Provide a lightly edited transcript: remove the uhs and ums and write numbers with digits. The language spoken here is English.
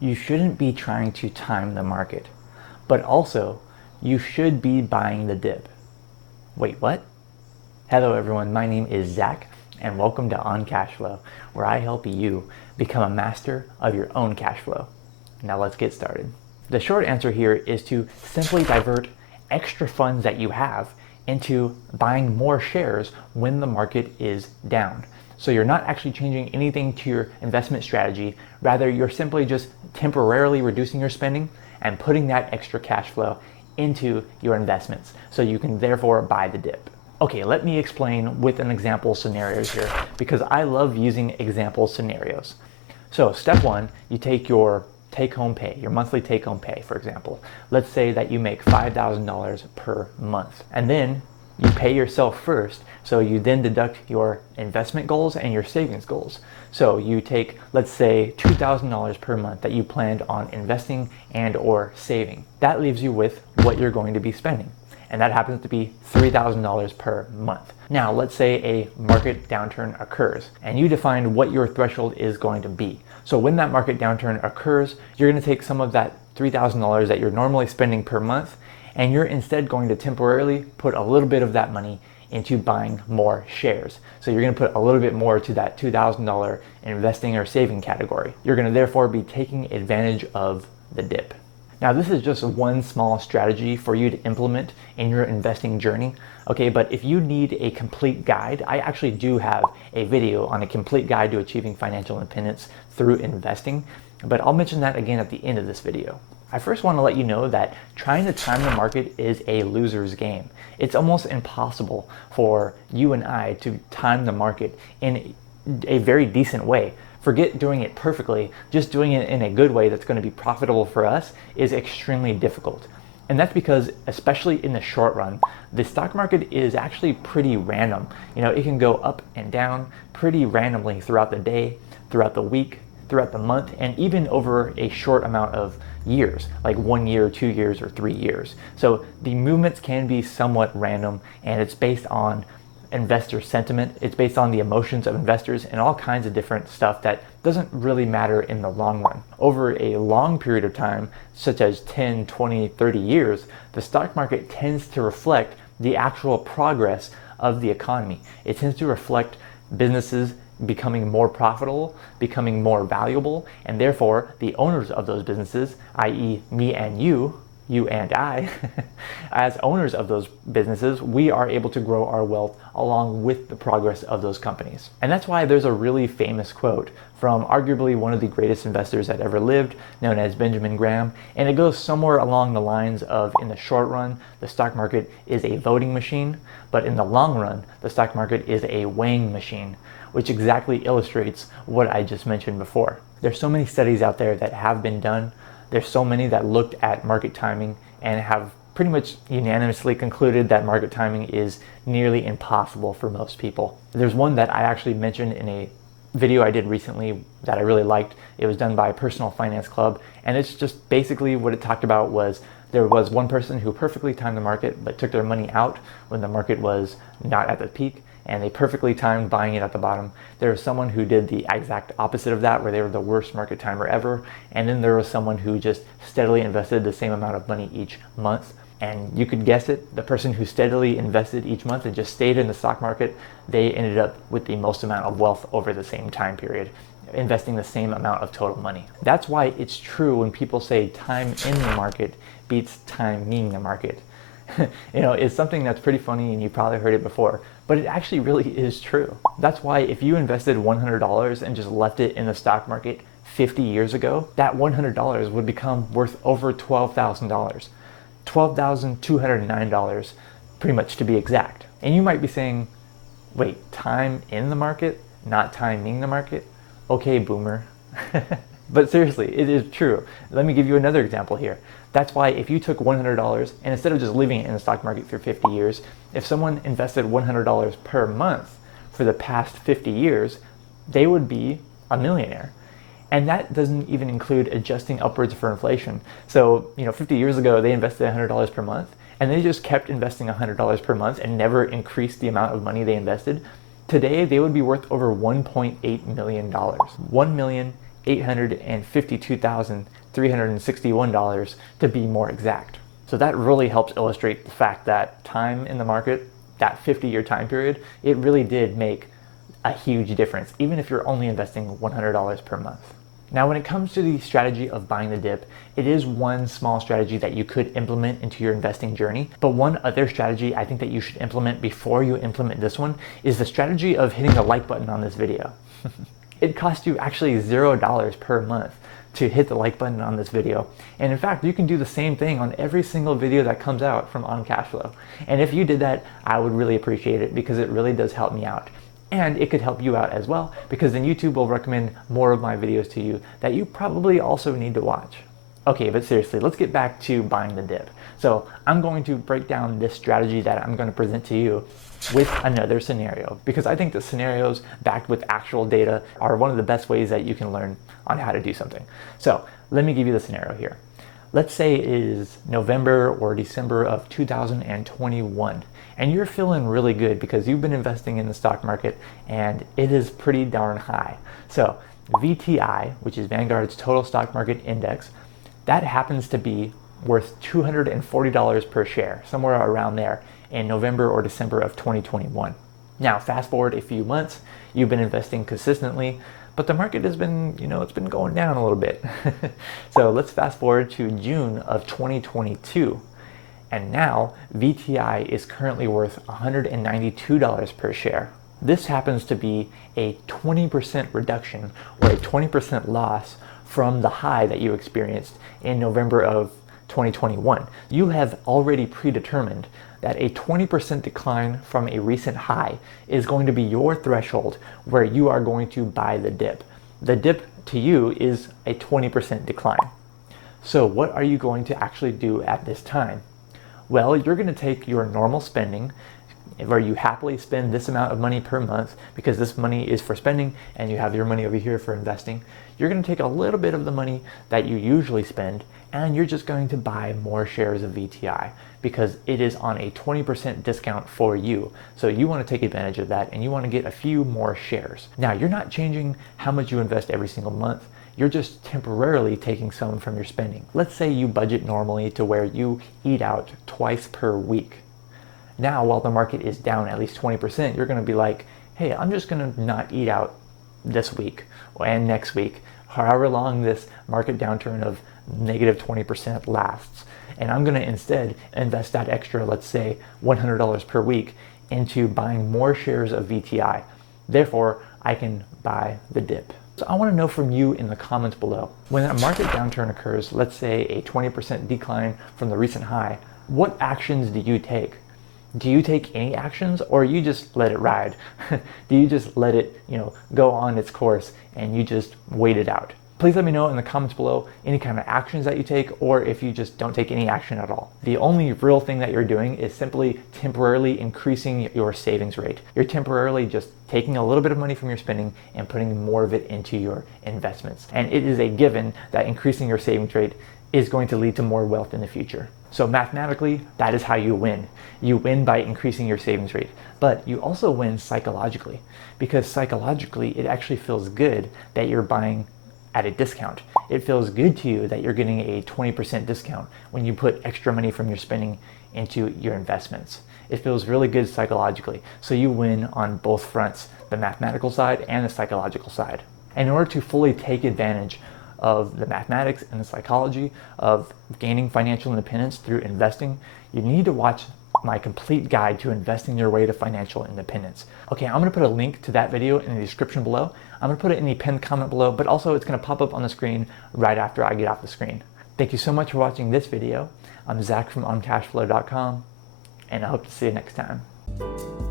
You shouldn't be trying to time the market, but also you should be buying the dip. Wait, what? Hello everyone, my name is Zach and welcome to On Cash Flow, where I help you become a master of your own cash flow. Now let's get started. The short answer here is to simply divert extra funds that you have into buying more shares when the market is down. So you're not actually changing anything to your investment strategy. Rather, you're simply just temporarily reducing your spending and putting that extra cash flow into your investments so you can therefore buy the dip. Okay, let me explain with an example scenario here because I love using example scenarios. So step one, you take your take-home pay, your monthly take-home pay, for example. Let's say that you make $5,000 per month. And then you pay yourself first, so you then deduct your investment goals and your savings goals. So you take, let's say, $2,000 per month that you planned on investing and or saving. That leaves you with what you're going to be spending. And that happens to be $3,000 per month. Now, let's say a market downturn occurs and you define what your threshold is going to be. So when that market downturn occurs, you're going to take some of that $3,000 that you're normally spending per month, and you're instead going to temporarily put a little bit of that money into buying more shares. So you're going to put a little bit more to that $2,000 investing or saving category. You're going to therefore be taking advantage of the dip. Now, this is just one small strategy for you to implement in your investing journey, okay? But if you need a complete guide, I actually do have a video on a complete guide to achieving financial independence through investing, but I'll mention that again at the end of this video. I first want to let you know that trying to time the market is a loser's game. It's almost impossible for you and I to time the market in a very decent way. Forget doing it perfectly, just doing it in a good way that's going to be profitable for us is extremely difficult. And that's because, especially in the short run, the stock market is actually pretty random. You know, it can go up and down pretty randomly throughout the day, throughout the week, throughout the month, and even over a short amount of years, like 1 year, 2 years, or 3 years. So the movements can be somewhat random, and it's based on investor sentiment. It's based on the emotions of investors and all kinds of different stuff that doesn't really matter in the long run. Over a long period of time, such as 10, 20, 30 years, the stock market tends to reflect the actual progress of the economy. It tends to reflect businesses becoming more profitable, becoming more valuable, and therefore the owners of those businesses, i.e. me and you and I, as owners of those businesses, we are able to grow our wealth along with the progress of those companies. And that's why there's a really famous quote from arguably one of the greatest investors that ever lived, known as Benjamin Graham. And it goes somewhere along the lines of, in the short run, the stock market is a voting machine, but in the long run, the stock market is a weighing machine, which exactly illustrates what I just mentioned before. There's so many studies out there that have been done. There's so many that looked at market timing and have pretty much unanimously concluded that market timing is nearly impossible for most people. There's one that I actually mentioned in a video I did recently that I really liked. It was done by Personal Finance Club, and it's just basically what it talked about was there was one person who perfectly timed the market but took their money out when the market was not at the peak, and they perfectly timed buying it at the bottom. There was someone who did the exact opposite of that, where they were the worst market timer ever. And then there was someone who just steadily invested the same amount of money each month. And you could guess it, the person who steadily invested each month and just stayed in the stock market, they ended up with the most amount of wealth over the same time period, investing the same amount of total money. That's why it's true when people say time in the market beats timing the market. You know, it's something that's pretty funny and you probably heard it before, but it actually really is true. That's why if you invested $100 and just left it in the stock market 50 years ago, that $100 would become worth over $12,000. $12,209, pretty much to be exact. And you might be saying, wait, time in the market, not timing the market? Okay, boomer. But seriously, it is true. Let me give you another example here. That's why if you took $100 and instead of just leaving it in the stock market for 50 years, if someone invested $100 per month for the past 50 years, they would be a millionaire. And that doesn't even include adjusting upwards for inflation. So, 50 years ago, they invested $100 per month and they just kept investing $100 per month and never increased the amount of money they invested. Today, they would be worth over $1.8 million. $1,800,000 $852,361 to be more exact. So that really helps illustrate the fact that time in the market, that 50-year time period, it really did make a huge difference, even if you're only investing $100 per month. Now, when it comes to the strategy of buying the dip, it is one small strategy that you could implement into your investing journey. But one other strategy I think that you should implement before you implement this one is the strategy of hitting the like button on this video. It costs you actually $0 per month to hit the like button on this video. And in fact, you can do the same thing on every single video that comes out from On Cashflow. And if you did that, I would really appreciate it because it really does help me out. And it could help you out as well, because then YouTube will recommend more of my videos to you that you probably also need to watch. Okay, but seriously, let's get back to buying the dip. So I'm going to break down this strategy that I'm going to present to you with another scenario, because I think that scenarios backed with actual data are one of the best ways that you can learn on how to do something. So let me give you the scenario here. Let's say it is November or December of 2021. And you're feeling really good because you've been investing in the stock market and it is pretty darn high. So VTI, which is Vanguard's total stock market index, that happens to be worth $240 per share, somewhere around there in November or December of 2021. Now, fast forward a few months, you've been investing consistently, but the market has been, it's been going down a little bit. So let's fast forward to June of 2022. And now VTI is currently worth $192 per share. This happens to be a 20% reduction or a 20% loss from the high that you experienced in November of 2021. You have already predetermined that a 20% decline from a recent high is going to be your threshold where you are going to buy the dip. The dip to you is a 20% decline. So what are you going to actually do at this time? Well, you're going to take your normal spending, where you happily spend this amount of money per month because this money is for spending and you have your money over here for investing. You're going to take a little bit of the money that you usually spend and you're just going to buy more shares of VTI because it is on a 20% discount for you. So you want to take advantage of that and you want to get a few more shares. Now, you're not changing how much you invest every single month. You're just temporarily taking some from your spending. Let's say you budget normally to where you eat out twice per week. Now, while the market is down at least 20%, you're going to be like, hey, I'm just going to not eat out this week and next week, however long this market downturn of negative 20% lasts. And I'm going to instead invest that extra, let's say $100 per week, into buying more shares of VTI. Therefore, I can buy the dip. So I want to know from you in the comments below, when a market downturn occurs, let's say a 20% decline from the recent high, what actions do you take? Do you take any actions or you just let it ride? Do you just let it, go on its course and you just wait it out? Please let me know in the comments below any kind of actions that you take or if you just don't take any action at all. The only real thing that you're doing is simply temporarily increasing your savings rate. You're temporarily just taking a little bit of money from your spending and putting more of it into your investments. And it is a given that increasing your savings rate is going to lead to more wealth in the future. So mathematically, that is how you win. You win by increasing your savings rate, but you also win psychologically because psychologically it actually feels good that you're buying at a discount. It feels good to you that you're getting a 20% discount when you put extra money from your spending into your investments. It feels really good psychologically. So you win on both fronts, the mathematical side and the psychological side. In order to fully take advantage of the mathematics and the psychology of gaining financial independence through investing, you need to watch my complete guide to investing your way to financial independence. Okay, I'm gonna put a link to that video in the description below. I'm gonna put it in the pinned comment below, but also it's gonna pop up on the screen right after I get off the screen. Thank you so much for watching this video. I'm Zach from OnCashflow.com, and I hope to see you next time.